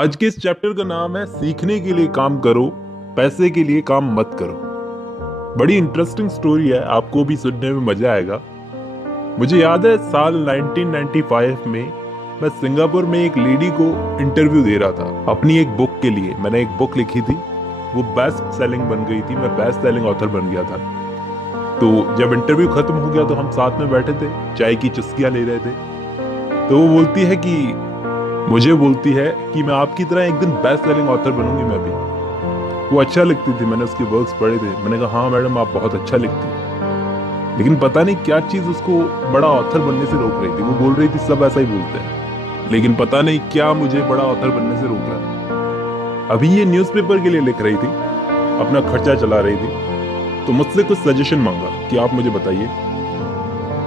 आज के इस चैप्टर का नाम है सीखने के लिए काम करो, पैसे के लिए काम मत करो। बड़ी इंटरेस्टिंग स्टोरी है, आपको भी सुनने में मजा आएगा। मुझे याद है साल 1995 में मैं सिंगापुर में एक लेडी को इंटरव्यू दे रहा था अपनी एक बुक के लिए। मैंने एक बुक लिखी थी, वो बेस्ट सेलिंग बन गई थी, मैं बेस्ट सेलिंग ऑथर बन गया था। तो जब इंटरव्यू खत्म हो गया तो हम साथ में बैठे थे, चाय की चुस्कियां ले रहे थे। तो वो बोलती है कि मैं आपकी तरह एक दिन बेस्ट सेलिंग ऑथर बनूंगी मैं भी। वो अच्छा लिखती थी, मैंने उसके वर्क्स पढ़े थे। मैंने कहा हाँ मैडम, आप बहुत अच्छा लिखती हैं। लेकिन पता नहीं क्या चीज उसको बड़ा ऑथर बनने से रोक रही थी। वो बोल रही थी सब ऐसा ही बोलते हैं, लेकिन पता नहीं क्या मुझे बड़ा ऑथर बनने से रोक रहा है। अभी ये न्यूज़पेपर के लिए लिख रही थी, अपना खर्चा चला रही थी। तो मुझसे कुछ सजेशन मांगा कि आप मुझे बताइए।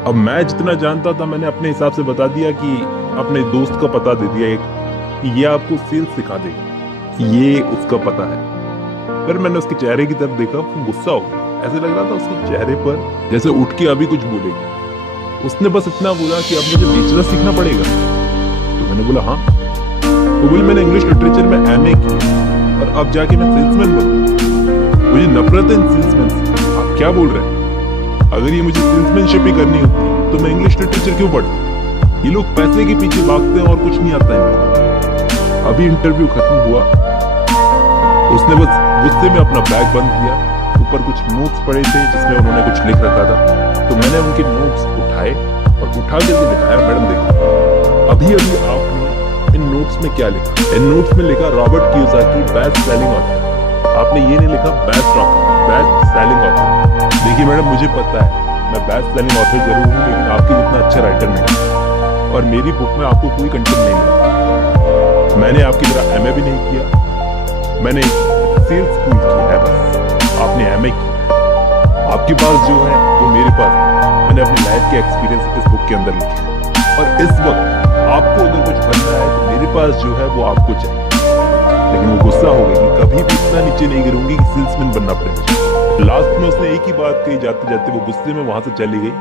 अब मैं जितना जानता था मैंने अपने हिसाब से बता दिया कि अपने दोस्त का पता दे दिया एक, कि ये आपको सेल्स सिखा देगा, ये उसका पता है। फिर मैंने उसके चेहरे की तरफ देखा, वो गुस्सा हो गया। ऐसे लग रहा था उसके चेहरे पर जैसे उठ के अभी कुछ बोलेगी। उसने बस इतना बोला कि अब मुझे बेचना सीखना पड़ेगा। तो मैंने बोला हाँ। वो बोली मैंने इंग्लिश लिटरेचर में एमए की और अब जाके मैं सेल्समैन बनूं। मुझे नफरत है इन सेल्समैन से। आप क्या बोल रहे हैं? अगर ये मुझे सेल्समैनशिप ही करनी होती तो मैं इंग्लिश लिटरेचर क्यों पढ़ता? ये लोग पैसे के पीछे भागते हैं और कुछ नहीं आता है। अभी इंटरव्यू खत्म हुआ, उसने बस गुस्से में अपना बैग बंद किया। ऊपर कुछ नोट्स पड़े थे जिसमें उन्होंने कुछ लिख रखा था। तो मैंने उनके नोट्स उठाए और उठा करके दिखाया, मैडम देखो अभी अभी आपने इन नोट्स में क्या लिखा। इन नोट्स में लिखा Robert Kiyosaki best selling author. आपने ये नहीं लिखा बेस्ट सेलिंग ऑथर। देखिए मैडम, मुझे पता है मैं बेस्ट सेलिंग ऑथर जरूर हूँ, लेकिन आपके जितना अच्छा राइटर नहीं। और मेरी बुक में आपको कोई कंटेंट नहीं मिला। मैंने आपकी तरह एमए भी नहीं किया, मैंने सेल्स स्कूल की है बस, आपने एमए की। आपके पास जो है वो मेरे पास है। मैंने अपनी लाइफ के एक्सपीरियंस इस बुक के अंदर लिखे। और इस वक्त आपको अगर कुछ बनना है तो मेरे पास जो है वो आपको चाहिए। लेकिन वो गुस्सा हो गई कि कभी भी इतना नीचे नहीं गिरूंगी कि सेल्समैन बनना पड़ेगा। लास्ट में उसने एक ही बात कही, जाते जाते वो गुस्से में वहां से चली गई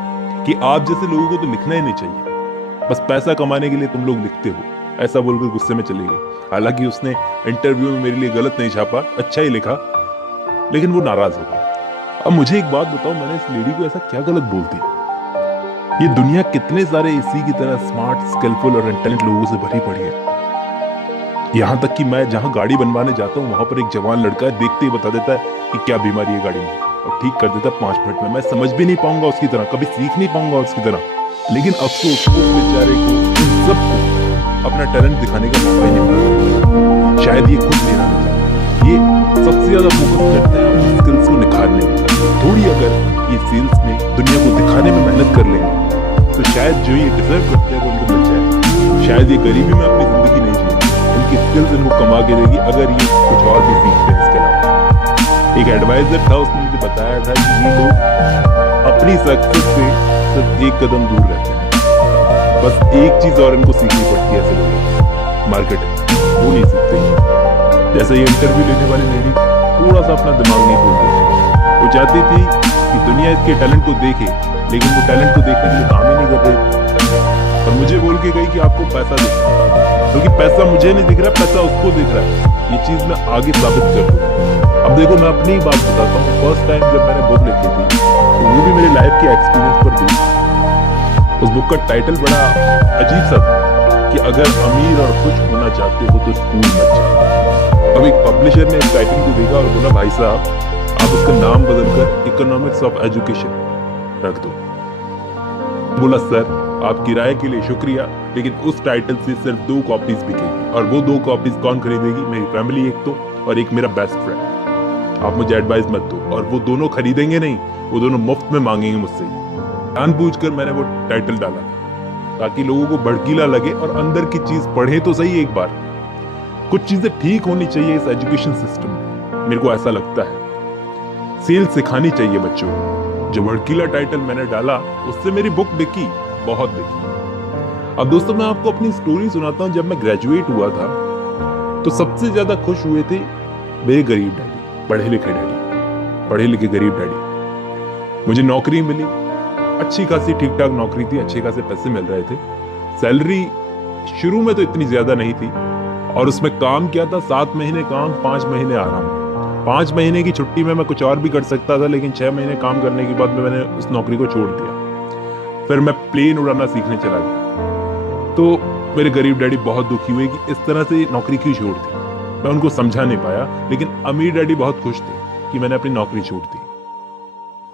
कि आप जैसे लोगों को तो लिखना ही नहीं चाहिए, बस पैसा कमाने के लिए तुम लोग लिखते हो। ऐसा बोलकर गुस्से में चली गई। हालांकि उसने इंटरव्यू में मेरे लिए गलत नहीं छापा, अच्छा ही लिखा, लेकिन वो नाराज हो गई। अब मुझे एक बात बताओ, मैंने इस लेडी को ऐसा क्या गलत बोल दिया? ये दुनिया कितने सारे इसी की तरह स्मार्ट, स्किलफुल और इंटेलिजेंट लोगों से भरी पड़ी है। यहाँ तक कि मैं जहाँ गाड़ी बनवाने जाता हूँ वहां पर एक जवान लड़का है, देखते ही बता देता है कि क्या बीमारी है गाड़ी में, और ठीक कर देता 5 मिनट में। मैं समझ भी नहीं पाऊंगा उसकी तरह, कभी सीख नहीं पाऊंगा उसकी तरह। लेकिन अफसोस उस बेचारे को, उन सबको अपना टैलेंट दिखाने का मौका ही नहीं मिला। शायद ये खुद लेना नहीं चाहते। ये सबसे ज्यादा फोकस करते हैं अपनी स्किल्स को निखारने में। थोड़ी अगर ये सेल्स में दुनिया को दिखाने में मेहनत कर लेंगे तो शायद जो ये डिजर्व करते हैं वो उनको मिल जाए। शायद ये गरीबी में अपनी जिंदगी नहीं जिएंगे, उनकी स्किल्स इनको कमा के देगी अगर ये कुछ और भी सीखते हैं। इसके अलावा एक एडवाइजर था, उसने मुझे बताया था कि ये लोग अपनी सक्सेस से सिर्फ एक कदम दूर रहते हैं। बस एक चीज और इनको सीखनी पड़ती है ऐसे लोगों को, मार्केटिंग। वो नहीं सीखते। जैसे ये इंटरव्यू लेने वाली लेडी थोड़ा सा अपना दिमाग नहीं खोलती। वो चाहती थी कि दुनिया इसके टैलेंट को देखे, लेकिन वो टैलेंट को देखने के लिए काम ही नहीं कर रही। और मुझे बोल के गई कि आपको पैसा दिख रहा है, क्योंकि पैसा मुझे नहीं दिख रहा, पैसा उसको दिख रहा है। ये चीज मैं आगे साबित कर दूं। अब देखो, मैं अपनी बात बताता हूँ। फर्स्ट टाइम जब मैंने बुक लिखी थी तो वो भी मेरे लाइफ के एक्सपीरियंस पर भी। उस बुक का टाइटल बड़ा अजीब सा था कि अगर अमीर और खुश होना चाहते हो तो स्कूल मत जाओ। अब एक पब्लिशर ने इस टाइटल को देखा और बोला भाई साहब, आप उसका नाम बदलकर इकोनॉमिक्स ऑफ एजुकेशन रख दो। बोला सर, आपकी राय के लिए शुक्रिया, लेकिन उस टाइटल से सिर्फ 2 कॉपीज बिकेगी, और वो 2 कॉपीज कौन खरीदेगी? मेरी फैमिली एक तो, और एक मेरा बेस्ट फ्रेंड। आप मुझे एडवाइस मत दो। और वो दोनों खरीदेंगे नहीं, वो दोनों मुफ्त में मांगेंगे मुझसे। जानबूझकर मैंने वो टाइटल डाला था ताकि लोगों को भड़कीला लगे और अंदर की चीज पढ़े तो सही एक बार। कुछ चीजें ठीक होनी चाहिए इस एजुकेशन सिस्टम में, मेरे को ऐसा लगता है। सेल्स सिखानी चाहिए बच्चों को। जो भड़कीला टाइटल मैंने डाला उससे मेरी बुक बिकी, बहुत बिकी। अब दोस्तों, मैं आपको अपनी स्टोरी सुनाता हूं। जब मैं ग्रेजुएट हुआ था तो सबसे ज्यादा खुश हुए थे मेरे गरीब डैडी, पढ़े लिखे डैडी, पढ़े लिखे गरीब डैडी। मुझे नौकरी मिली, अच्छी खासी ठीक ठाक नौकरी थी, अच्छे खासे पैसे मिल रहे थे। सैलरी शुरू में तो इतनी ज्यादा नहीं थी, और उसमें काम क्या था, 7 महीने काम, 5 महीने आराम। 5 महीने की छुट्टी में मैं कुछ और भी कर सकता था, लेकिन 6 महीने काम करने के बाद मैंने उस नौकरी को छोड़ दिया। फिर मैं प्लेन उड़ाना सीखने चला गया। तो मेरे गरीब डैडी बहुत दुखी हुए कि इस तरह से नौकरी क्यों छोड़ दी। मैं उनको समझा नहीं पाया, लेकिन अमीर डैडी बहुत खुश थे कि मैंने अपनी नौकरी छोड़ दी।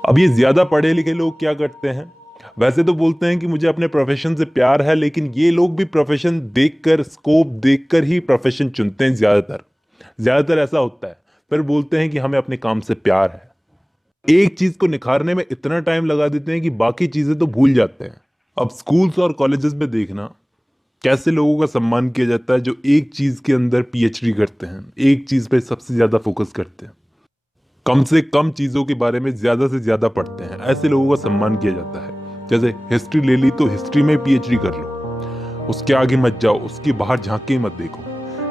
अब ये ज्यादा पढ़े लिखे लोग क्या करते हैं, वैसे तो बोलते हैं कि मुझे अपने प्रोफेशन से प्यार है, लेकिन ये लोग भी प्रोफेशन देखकर, स्कोप देखकर ही प्रोफेशन चुनते हैं। ज्यादातर ऐसा होता है। फिर बोलते हैं कि हमें अपने काम से प्यार है। एक चीज को निखारने में इतना टाइम लगा देते हैं कि बाकी चीजें तो भूल जाते हैं। अब स्कूल्स और कॉलेजेस में देखना कैसे लोगों का सम्मान किया जाता है जो एक चीज के अंदर पीएचडी करते हैं, एक चीज पे सबसे ज्यादा फोकस करते हैं, कम से कम चीजों के बारे में ज्यादा से ज्यादा पढ़ते हैं। ऐसे लोगों का सम्मान किया जाता है। जैसे हिस्ट्री ले ली तो हिस्ट्री में पीएचडी कर लो, उसके आगे मत जाओ, उसके बाहर झांके मत देखो।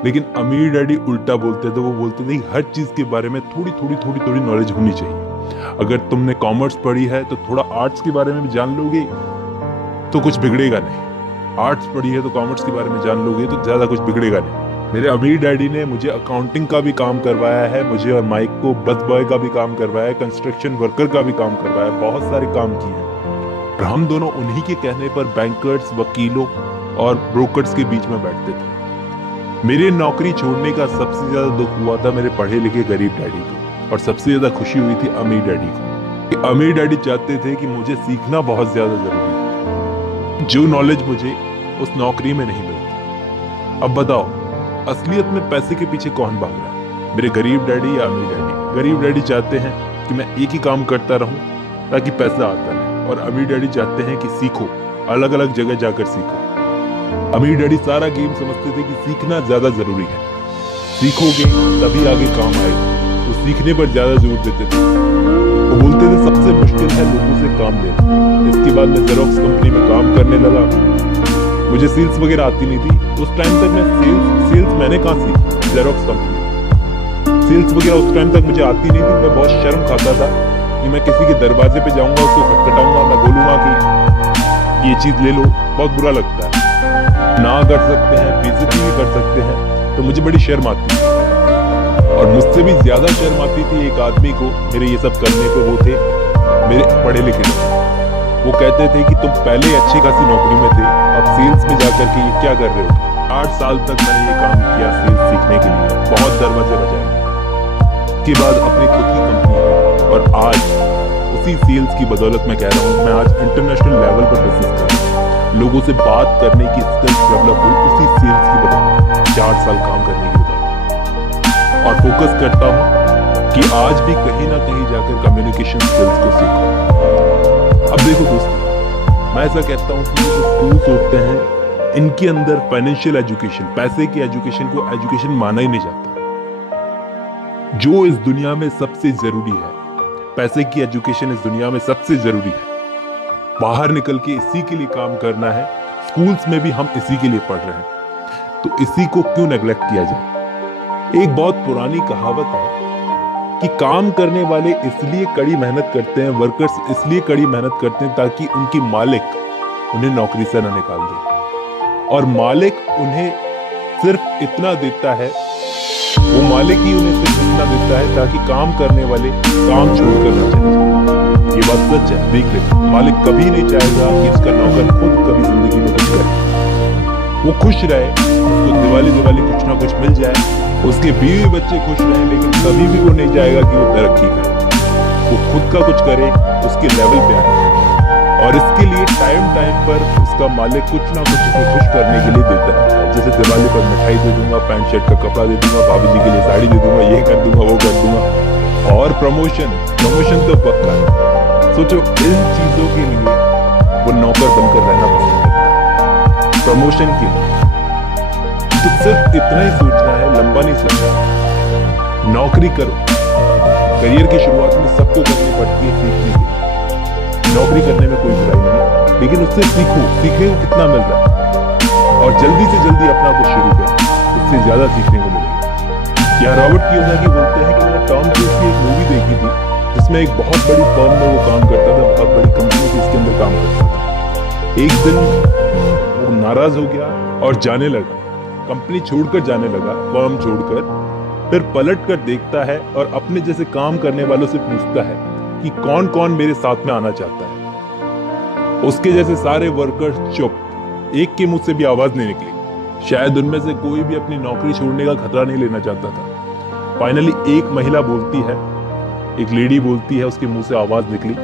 लेकिन अमीर डैडी उल्टा बोलते थे। वो बोलते थे हर चीज के बारे में थोड़ी नॉलेज होनी चाहिए। अगर तुमने कॉमर्स पढ़ी है तो थोड़ा आर्ट्स के बारे में भी जान लोगे तो कुछ बिगड़ेगा नहीं। आर्ट्स पढ़ी है तो कॉमर्स के बारे में जान लोगे तो ज्यादा कुछ बिगड़ेगा नहीं। मेरे अमीर डैडी ने मुझे अकाउंटिंग का भी काम करवाया है, मुझे और माइक को बस बॉय का भी काम करवाया है, कंस्ट्रक्शन वर्कर का भी काम करवाया है, बहुत सारे काम किए हैं। और हम दोनों उन्हीं के कहने पर बैंकर्स, वकीलों और ब्रोकर्स के बीच में बैठते थे। मेरी नौकरी छोड़ने का सबसे ज्यादा दुख हुआ था मेरे पढ़े लिखे गरीब डैडी को, और सबसे ज्यादा खुशी हुई थी अमीर डैडी को। अमीर डैडी चाहते थे कि मुझे सीखना बहुत ज्यादा जरूरी है, जो नॉलेज मुझे उस नौकरी में नहीं मिलती। अब बताओ, असलियत में पैसे के पीछे कौन भाग रहा है, मेरे गरीब डैडी या अमीर डैडी? गरीब डैडी चाहते हैं कि मैं एक ही काम करता रहूं ताकि पैसा आता रहे, और अमीर डैडी चाहते हैं कि सीखो, अलग अलग जगह जाकर सीखो। अमीर डैडी सारा गेम समझते थे कि सीखना ज्यादा जरूरी है, सीखोगे तभी आगे काम आएगा। वो सीखने पर ज्यादा जोर देते थे। वो बोलते थे सबसे मुश्किल है लोगों से काम लेना। इसके बाद मैं जेरोक्स कंपनी में काम करने लगा। मुझे सेल्स वगैरह आती नहीं थी उस टाइम तक। मैं सेल्स मैंने कहाँ सीखी? जेरोक्स कंपनी सेल्स वगैरह उस टाइम तक मुझे आती नहीं थी। मैं बहुत शर्म खाता था कि मैं किसी के दरवाजे पे जाऊंगा, उसको खटखटाऊंगा, मैं बोलूंगा कि ये चीज ले लो, बहुत बुरा लगता है। ना कर सकते हैं, बेइज्जती भी कर सकते हैं, तो मुझे बड़ी शर्म आती है। और मुझसे भी ज्यादा शर्म आती थी एक आदमी को मेरे ये सब करने पे। वो थे मेरे पढ़े लिखे लोग। वो कहते थे कि तुम पहले अच्छी खासी नौकरी में थे, अब सेल्स में जाकर के ये क्या कर रहे हो? 8 साल तक मैंने ये काम किया सेल्स सीखने के लिए, बहुत दरवाजे बजाए। उसके बाद अपनी खुद की कंपनी, और आज उसी सेल्स की बदौलत मैं कह रहा हूँ, मैं आज इंटरनेशनल लेवल पर बिजनेस कर रहा हूँ। लोगों से बात करने की स्किल्स डेवलप हुई उसी सेल्स की बदौलत, 4 साल काम करने की बदौलत। और फोकस करता हूँ कि आज भी कहीं ना कहीं जाकर कम्युनिकेशन स्किल्स को सीखो। अब देखो दोस्तों, मैं ऐसा कहता हूँ कि जो स्कूल्स होते हैं, इनके अंदर फाइनेंशियल एजुकेशन, पैसे की एजुकेशन को एजुकेशन माना ही नहीं जाता। जो इस दुनिया में सबसे जरूरी है, पैसे की एजुकेशन इस दुनिया में सबसे जरूरी है। बाहर निकल के इसी के लिए काम करना है। स्कूल्स में भी हम इसी के लिए पढ़ रहे हैं, तो इसी को क्यों नेग्लेक्ट किया जाए? एक बहुत पुरानी कहावत है कि काम करने वाले इसलिए कड़ी मेहनत करते हैं, वर्कर्स इसलिए कड़ी मेहनत करते हैं ताकि उनकी मालिक उन्हें नौकरी से न निकाल दे। और मालिक उन्हें सिर्फ इतना देता है, वो मालिक ही उन्हें सिर्फ इतना देता है ताकि काम करने वाले काम छोड़कर न चले जाएं। ये बात सच है, देख ले, मालिक कभी नहीं चाहेगा कि उसका नौकर खुद कभी जिंदगी में कुछ करे। वो खुश रहे, उसको दिवाली कुछ ना कुछ मिल जाए, उसके बीवी बच्चे खुश रहे, लेकिन कभी भी वो नहीं चाहेगा कि वो तरक्की करे, वो खुद का कुछ करे, उसके लेवल पे आए। और इसके लिए टाइम पर उसका मालिक कुछ ना कुछ उसे खुश करने के लिए देता रहता है। जैसे दिवाली पर मिठाई दे दूंगा, पैंट शर्ट का कपड़ा दे दूंगा, भाभी जी के लिए साड़ी दे दूंगा, ये कर दूंगा, वो कर दूंगा। और प्रमोशन तो पक्का है। सोचो, इन चीजों के लिए वो नौकर बनकर रहना पसंद करता है, प्रमोशन के लिए। तो सिर्फ इतना ही सोचना है, लंबा नहीं सोचना। नौकरी करो, करियर की शुरुआत में सबको करनी पड़ती है सीखने के लिए। नौकरी करने में कोई बुराई नहीं है, लेकिन उससे सीखो, सीखने को कितना मिल रहा है, और जल्दी से जल्दी अपना कुछ शुरू करो, इससे ज्यादा सीखने को मिलेगा। या रॉबर्ट कियोसाकी बोलते हैं कि मैंने टॉम क्रूज की एक मूवी देखी थी जिसमें एक बहुत बड़ी फर्म में वो काम करता था, बहुत बड़ी कंपनी थी, इसके अंदर काम करता था। एक दिन वो नाराज हो गया और जाने लगा। कंपनी छोड़कर जाने लगा, फर्म छोड़कर, फिर पलट कर देखता है और अपने जैसे काम करने वालों से पूछता है कि कौन कौन मेरे साथ में आना चाहता है। उसके जैसे सारे वर्कर्स चुप, एक के मुंह से भी आवाज नहीं निकली। शायद उनमें से कोई भी अपनी नौकरी छोड़ने का खतरा नहीं लेना चाहता था। फाइनली एक महिला बोलती है, एक लेडी बोलती है, उसके मुंह से आवाज निकली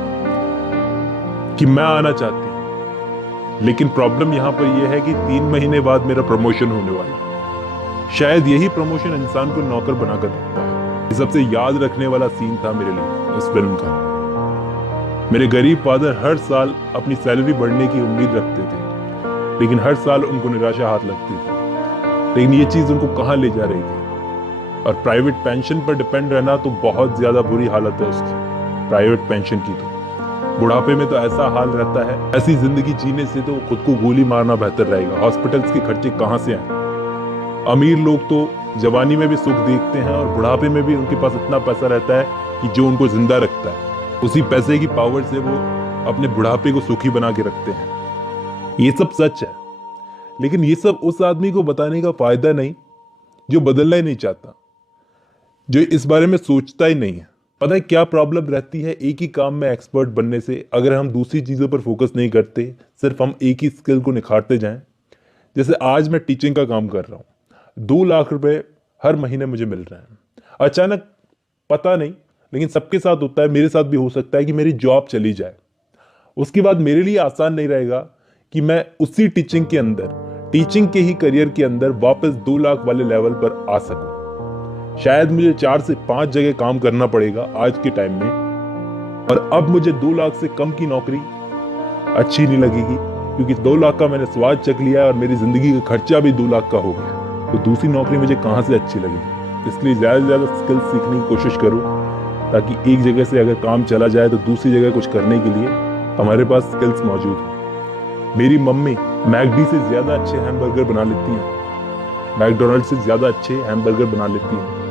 कि मैं आना चाहती हूं। लेकिन प्रॉब्लम यहां पर यह है कि 3 महीने बाद मेरा प्रमोशन होने वाला है। शायद यही प्रमोशन इंसान को नौकर बनाकर रखता है। ये सबसे याद रखने वाला सीन था मेरे लिए उस फिल्म का। मेरे गरीब फादर हर साल अपनी सैलरी बढ़ने की उम्मीद रखते थे, लेकिन हर साल उनको निराशा हाथ लगती थी। लेकिन ये चीज उनको कहां ले जा रही थी। और प्राइवेट पेंशन पर डिपेंड रहना तो बहुत ज्यादा बुरी हालत है उसकी, प्राइवेट पेंशन की। तो बुढ़ापे में तो ऐसा हाल रहता है, ऐसी जिंदगी जीने से तो खुद को गोली मारना बेहतर रहेगा। हॉस्पिटल्स के खर्चे कहां से आए। अमीर लोग तो जवानी में भी सुख देखते हैं और बुढ़ापे में भी उनके पास इतना पैसा रहता है कि जो उनको जिंदा रखता है। उसी पैसे की पावर से वो अपने बुढ़ापे को सुखी बना के रखते हैं। ये सब सच है, लेकिन ये सब उस आदमी को बताने का फायदा नहीं जो बदलना ही नहीं चाहता, जो इस बारे में सोचता ही नहीं है। पता है क्या प्रॉब्लम रहती है एक ही काम में एक्सपर्ट बनने से? अगर हम दूसरी चीजों पर फोकस नहीं करते, सिर्फ हम एक ही स्किल को निखारते जाएं। जैसे आज मैं टीचिंग का काम कर रहा हूं, 2 लाख रुपए हर महीने मुझे मिल रहे हैं। अचानक पता नहीं, लेकिन सबके साथ होता है, मेरे साथ भी हो सकता है कि मेरी जॉब चली जाए। उसके बाद मेरे लिए आसान नहीं रहेगा कि मैं उसी टीचिंग के अंदर, टीचिंग के ही करियर के अंदर वापस 2 लाख वाले लेवल पर आ सकूं। शायद मुझे 4 से 5 जगह काम करना पड़ेगा आज के टाइम में, और अब मुझे 2 लाख से कम की नौकरी अच्छी नहीं लगेगी, क्योंकि 2 लाख का मैंने स्वाद चख लिया और मेरी जिंदगी का खर्चा भी 2 लाख का हो गया। तो दूसरी नौकरी मुझे कहां से अच्छी लगेगी? इसलिए ज्यादा से ज्यादा स्किल सीखने की कोशिश करो, ताकि एक जगह से अगर काम चला जाए तो दूसरी जगह कुछ करने के लिए हमारे पास स्किल्स मौजूद हैं। मेरी मम्मी मैकडी से ज्यादा अच्छे हैमबर्गर बना लेती हैं, मैकडोनल्ड से ज्यादा अच्छे हैमबर्गर बना लेती हैं,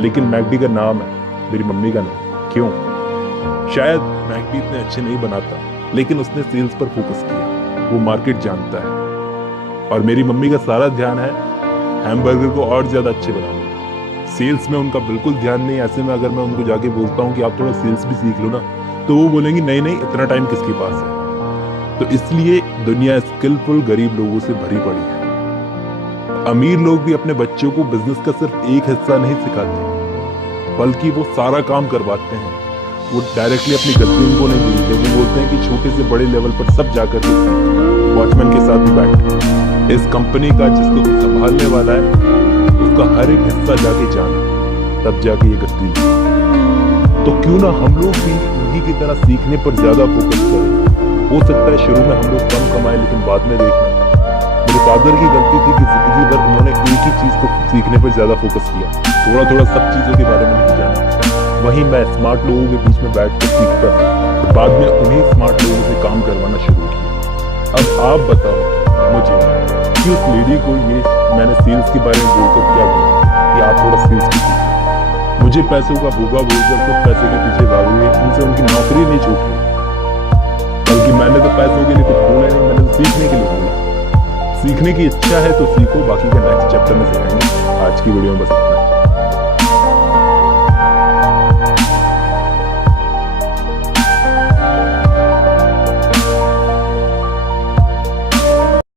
लेकिन मैकडी का नाम है, मेरी मम्मी का नाम। क्यों? शायद मैकडी इतने अच्छे नहीं बनाता, लेकिन उसने सेल्स पर फोकस किया, वो मार्केट जानता है। और मेरी मम्मी का सारा ध्यान है हैमबर्गर को और ज्यादा अच्छे बनाने। सेल्स में उनका बिल्कुल ध्यान नहीं। ऐसे में अगर मैं उनको जाके बोलता हूँ कि आप थोड़ा सेल्स भी सीख लो ना, तो वो बोलेंगी नहीं नहीं, इतना टाइम किसके पास है। तो इसलिए दुनिया स्किलफुल गरीब लोगों से भरी पड़ी है। अमीर लोग भी अपने बच्चों को बिजनेस का सिर्फ एक हिस्सा नहीं सिखाते, बल्कि वो सारा काम करवाते हैं। वो डायरेक्टली अपनी गलती उनको नहीं बोलते, वो बोलते हैं कि छोटे से बड़े लेवल पर सब जाकर के वॉचमैन के साथ भी बैठ, इस कंपनी का जिसको तू संभालने वाला है उसका हर एक हिस्सा जाके जाना, तब जाके ये गलती। तो क्यों ना हम लोग भी उन्हीं की तरह सीखने पर ज्यादा फोकस करें। हो सकता है शुरू में हम लोग कम कमाए, लेकिन बाद में देखना। मेरे फादर की गलती थी कि जिंदगी भर उन्होंने एक ही चीज को सीखने पर ज्यादा फोकस किया, थोड़ा थोड़ा सब चीजों के बारे में नहीं जाना। वहीं मैं स्मार्ट लोगों के बीच में बैठ कर सीखता था, तो बाद में उन्हीं स्मार्ट लोगों से काम करवाना शुरू किया। अब आप बताओ मुझे कि उस लेडी को ये मैंने सेल्स के बारे में बोलकर क्या बोला कि आप थोड़ा सेल्स भी सीखिए। मुझे पैसों का भूखा बोलकर खुद पैसे के पीछे भागोगे, उनसे उनकी नौकरी नहीं छूट रही। बल्कि मैंने तो पैसों के लिए कुछ बोला नहीं, मैंने तो सीखने के लिए बोला। सीखने की इच्छा है तो सीखो, बाकी का नेक्स्ट चैप्टर में सिखाएंगे। आज की वीडियो में बस इतना।